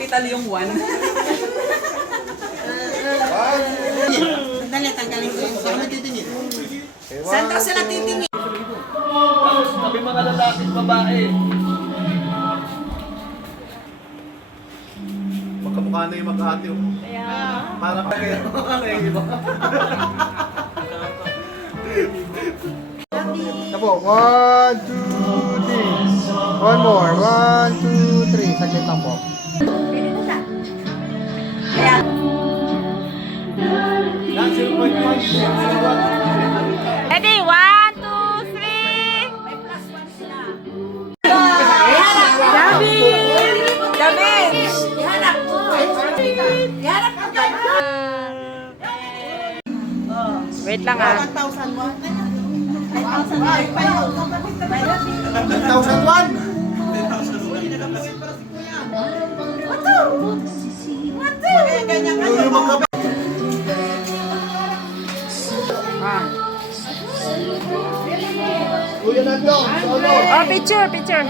capital yung 1. Sandali, tanggalin ko yung Saan ka titingin? Saan daw sila titingin? Sabi mga lalaki at babae. Magkamukha na yung mag-ate. Kaya, Para pa kayo. Ano yung iba? Tapo, 1, 2, 3. One more, 1, 2, 3. Saglit lang po. pwede na siya. Kaya, Yan, 0.1. ready? 1, 2, 3. May plus 1 sila. Gabi! Gabi! Ihanap mo! Ihanap mo ka! Wait lang ah. 1,000 mo. 10,001. Kaya ganyan ka. Yung magkape. Kuya Nandong, solo. Oh, picture, picture.